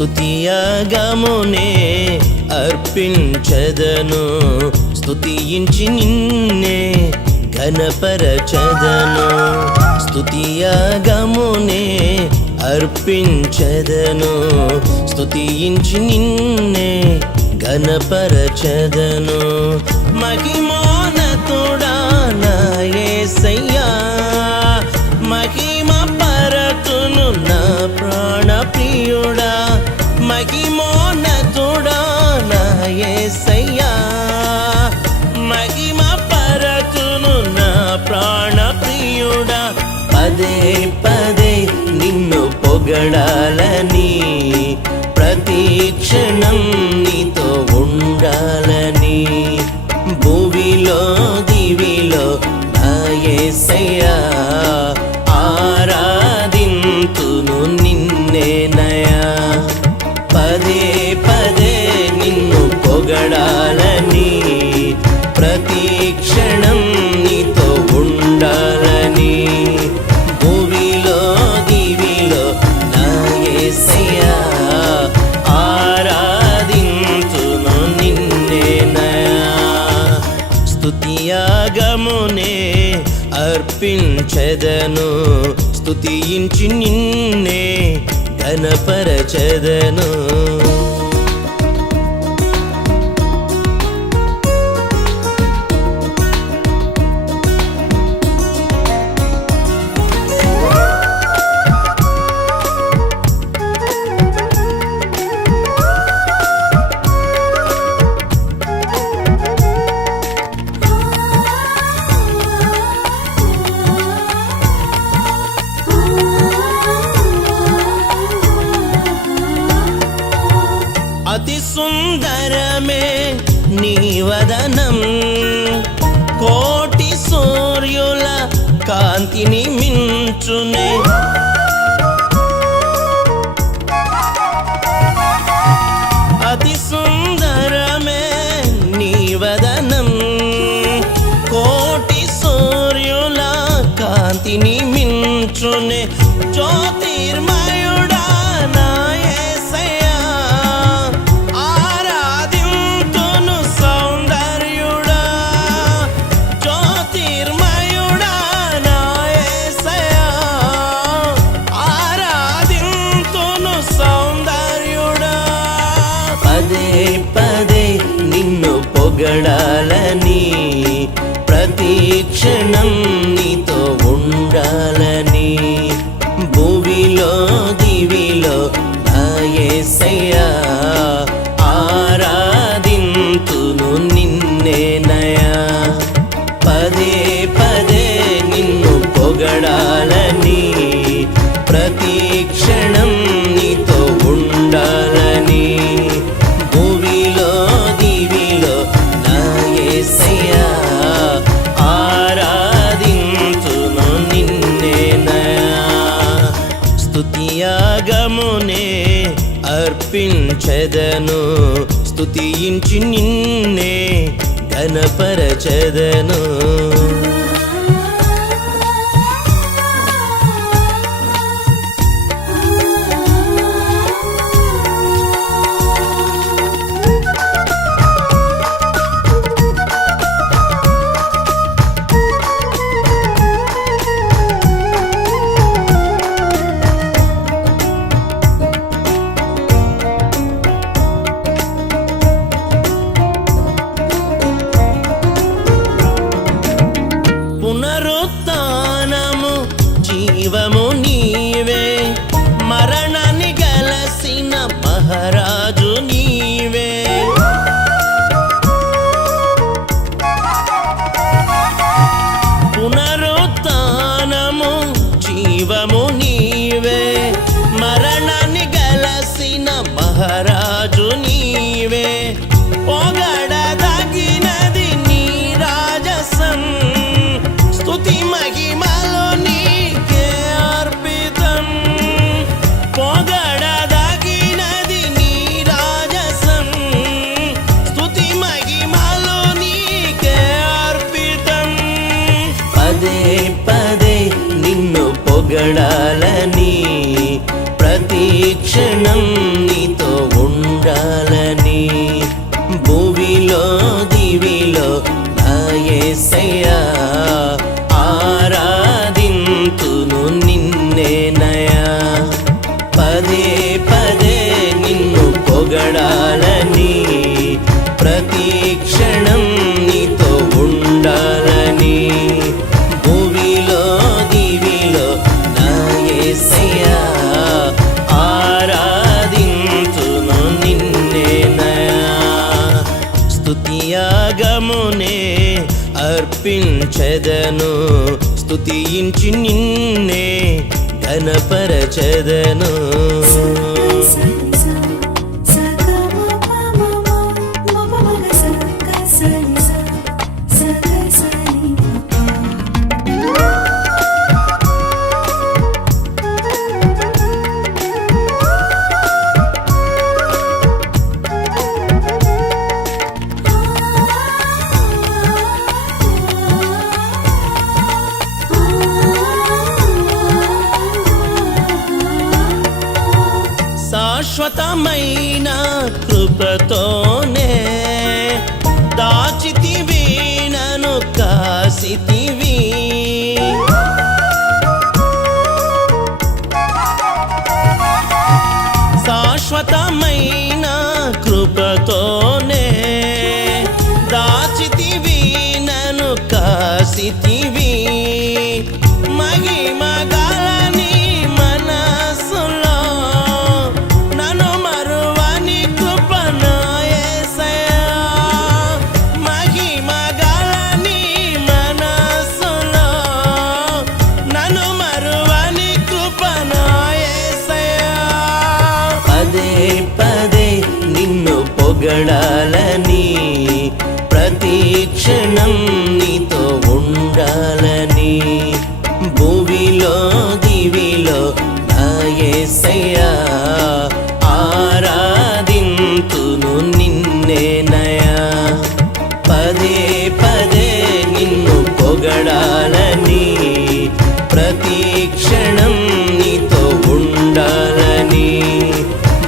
స్తుతియాగమునే అర్పించదను, స్తుతించి నిన్నే ఘనపరచదను. స్తుతియాగమునే అర్పించదను, స్తుతించి నిన్నే ఘనపరచదను. మహిమోన్నతుడా నా యేసయ్యా, మహిమ పరతును నా ప్రాణ ప్రియుడా. మహిమోన్నతుడా నా యేసయ్యా, మహిమ పరతును నా ప్రాణ ప్రియుడా. పదే పదే నిన్ను పొగడాలని, ప్రతి క్షణం నీతో ఉండాలని, భూమిలో దివిలో నా యేసయ్యా ఆరాధింతును నిన్నేనయా. పదే పదే నిన్ను పొగడాలని, ప్రతి క్షణం నీతో ఉండాలని, భూమిలో దివిలో నా యేసయ్యా ఆరాధింతును నిన్నేనయా. స్తుతియాగమునే అర్పించదను, స్తుతించి నిన్నే ఘనపరచదను. అతి సుందరమే నీ వదనం, కోటి సూర్యుల కాంతిని మించునే. అతి సుందరమే నీ వదనం, కోటి సూర్యుల కాంతిని మించునే. జ్యోతిర్మయుడా నా యేసయ్యా ఆరాధింతును సౌందర్యుడా. జ్యోతిర్మయుడా నా యేసయ్యా ఆరాధింతును సౌందర్యుడా. పదే పదే నిన్ను పొగడాలని, ప్రతి క్షణం నీతో ఉండాలని, భూమిలో దివిలో నా యేసయ్యా ఆరాధింతును నిన్నేనయా. పదే పదే నిన్ను పొగడాలని, ప్రతి క్షణం నీతో ఉండాలని, భూమిలో దివిలో నా యేసయ్యా ఆరాధింతును నిన్నేనయా. స్తుతియాగమునే అర్పించదను, స్తుతించి నిన్నే ఘనపరచదను. పునరుత్థానము జీవము నీవే, మరణాన్ని గెలసిన మహారాజు నీవే. పునరుత్థానము జీవము నీవే, మరణాన్ని గెలసిన మహారాజు నీవే. పొగడదగినది నీ రాజసం, స్తుతి మహిమలో నీకే అర్పితం. పొగడదగినది నీ రాజసం, స్తుతి మహిమలో నీకే అర్పితం. పదే పదే నిన్ను పొగడాలని, ప్రతి క్షణం నీతో ఉండాలని భూమిలో దివిలో నా యేసయ్యా ఆరాధింతును నిన్నేనయా పదే పదే నిన్ను పొగడాలని ప్రతి క్షణం నీతో ఉండాలని భూమిలో దివిలో నా యేసయ్యా ఆరాధింతును నిన్నేనయా స్తుతియాగమునే అర్పించెదను స్తుతించి నిన్నే ఘనపరచెదను శాశ్వతమైన కృపతోనే దాచితివి నన్ను కాసితివి శాశ్వతమైన కృపతోనే దాచితివి నన్ను కాసితివి మహిమగలని మనసులో నన్ను మరువని కృపను యేసయ్యా మహిమగలని మనసులో నన్ను మరువని కృపను యేసయ్యా పదే పదే నిన్ను పొగడాలని ప్రతి క్షణం నీతో ఉండాలని భూమిలో దివిలో నా యేసయ్యా ఆరాధింతును నిన్నేనయా పదే పదే నిన్ను పొగడాలని ప్రతి క్షణం నీతో ఉండాలని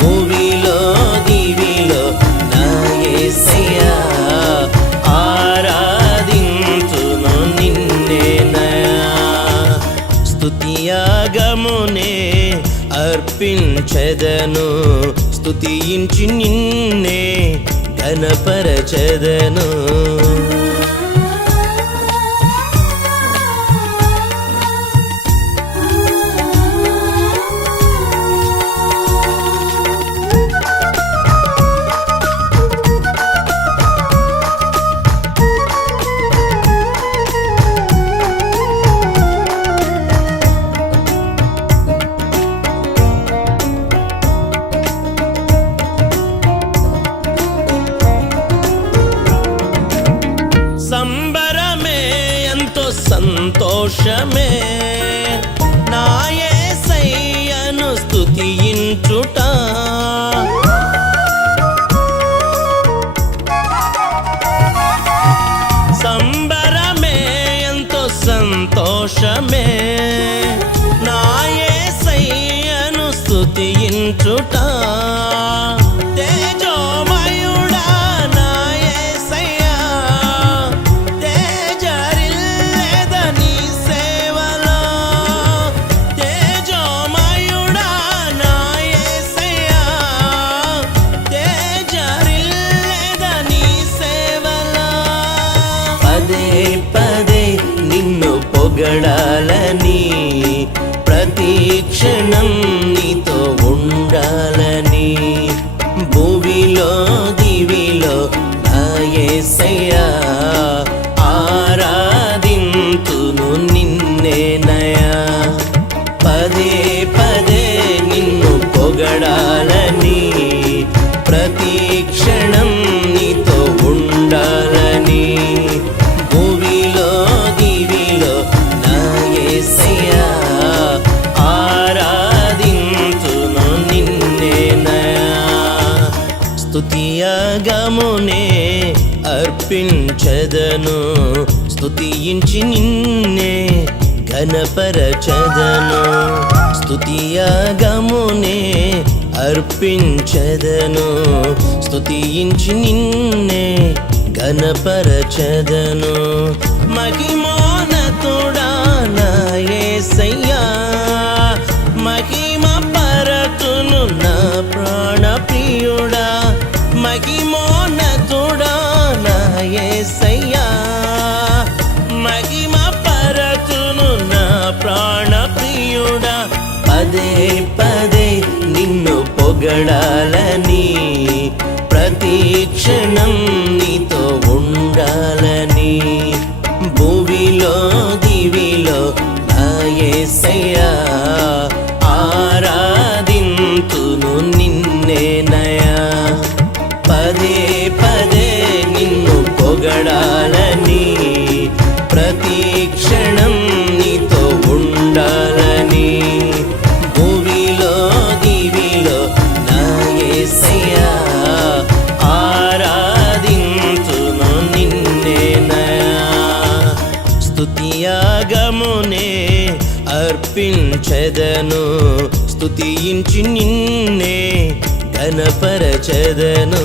భూమిలో దివిలో నా యేసయ్యా ఆరాధింతును నిన్నేనయా స్తుతియాగమునే అర్పించెదను స్తుతించి నిన్నే ఘనపరచెదను సంబరమే ఎంతో సంతోషమే నా యేసయ్యను స్తుతించుట సంబరమే ఎంతో సంతోషమే నా యేసయ్యను స్తుతించుట తేజోమయుడా నా యేసయ్యా తేజరిల్లెదని సేవలో తేజోమయుడా నా యేసయ్యా తేజరిల్లెదని సేవలో పదే పదే నిన్ను పొగడాలని ప్రతి క్షణం నీతో ఉండాలని భూమిలో దివిలో నా యేసయ్యా ఆరాధింతును నిన్నేనయా పదే పదే నిన్ను పొగడాలని ప్రతి క్షణం నీతో ఉండాలని భూమిలో దివిలో నా యేసయ్యా ఆరాధింతును నిన్నేనయా స్తుతియాగమునే అర్పించెదను స్తుతించి నిన్నే ఘనపరచదను స్తుతియాగమునే అర్పించదను స్తుతించి నిన్నే ఘనపరచదను మహిమోన్నతుడా నా యేసయ్యా మహిమ పరతును నా ప్రాణ ప్రియుడా మహిమోన్నతుడా నా యేసయ్యా మహిమ పరతును నా ప్రాణ ప్రియుడా పదే పదే నిన్ను పొగడాలని ప్రతి క్షణం నీతో ఉండాలని భూమిలో దివిలో నా యేసయ్యా ఆరాధింతును నిన్నేనయా పదే పదే నిన్ను పొగడాలని ప్రతి క్షణం నీతో ఉండాలని భూమిలో దివిలో నా యేసయ్యా ఆరాధింతును నిన్నేనయా స్తుతియాగమునే అర్పించదను స్తుతించి నిన్నే ఘనపరచదను